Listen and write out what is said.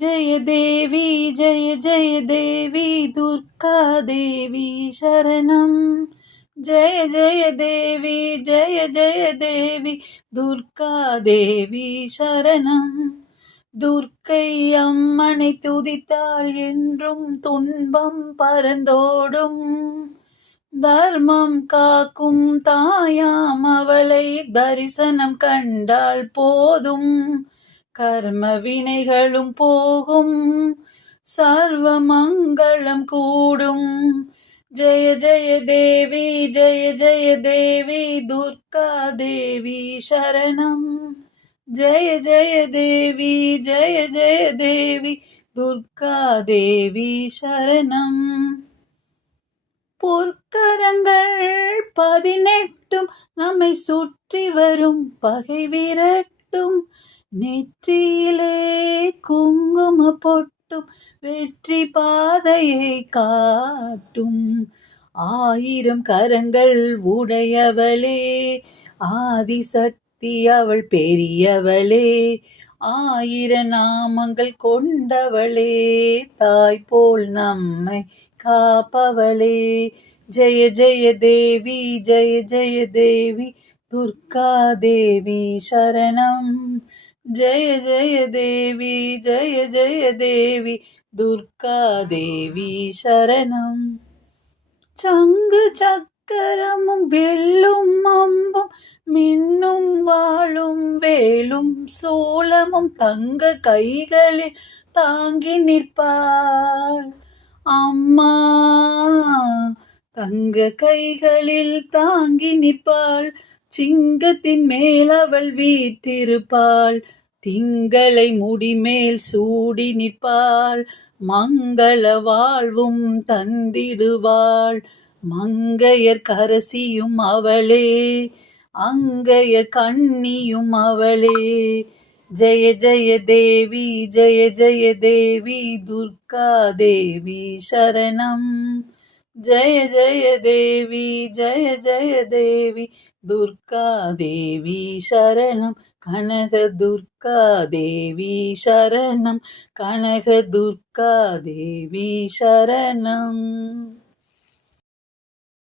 जय देवी जय जय देवी दुर्गा देवी शरणं जय जय देवी जय जय देवी दुर्गा देवी शरणं துர்க்கை அம்மனை துதித்தாள் என்றும் துன்பம் பறந்தோடும் தர்மம் காக்கும் தாயாம் அவளை தரிசனம் கண்டால் போதும் கர்ம வினைகளும் போகும் சர்வ மங்களம் கூடும் ஜெய ஜெய தேவி ஜெய ஜெய தேவி துர்கா தேவி சரணம் ஜெய ஜெய தேவி ஜெய ஜெய தேவி துர்கா தேவி சரணம் பொற்கரங்கள் 18 நம்மை சுற்றி வரும் பகை விரட்டும் நெற்றியிலே குங்கும பொட்டும் வெற்றி பாதையை காட்டும் 1000 கரங்கள் உடையவளே ஆதிசக்தி அவள் பெரியவளே 1000 நாமங்கள் கொண்டவளே தாய் போல் நம்மை காப்பவளே ஜெய ஜெய தேவி ஜெய ஜெய தேவி துர்கா தேவி சரணம் ஜெய ஜெய தேவி ஜெய ஜெய தேவி துர்கா தேவி சரணம் சங்கு சக்கரமும் வெல்லும் அம்பும் மின்னும் வாழும் வேலும் சூலமும் தங்க கைகளில் தாங்கி நிற்பாள் அம்மா தங்க கைகளில் தாங்கி நிற்பாள் சிங்கத்தின் மேல் அவள் வீற்றிருப்பாள் திங்களை முடிமேல் சூடி நிற்பாள் மங்கள வாழ்வும் தந்திடுவாள் மங்கையர் கரசியும் அவளே அங்கையர் கண்ணியும் அவளே ஜெய ஜெய தேவி ஜெய ஜெய தேவி துர்கா தேவி சரணம் ஜெய ஜெய தேவி ஜெய ஜெய தேவி துர்கா தேவி சரணம் கனக துர்கா தேவி சரணம் கனக துர்கா தேவி சரணம்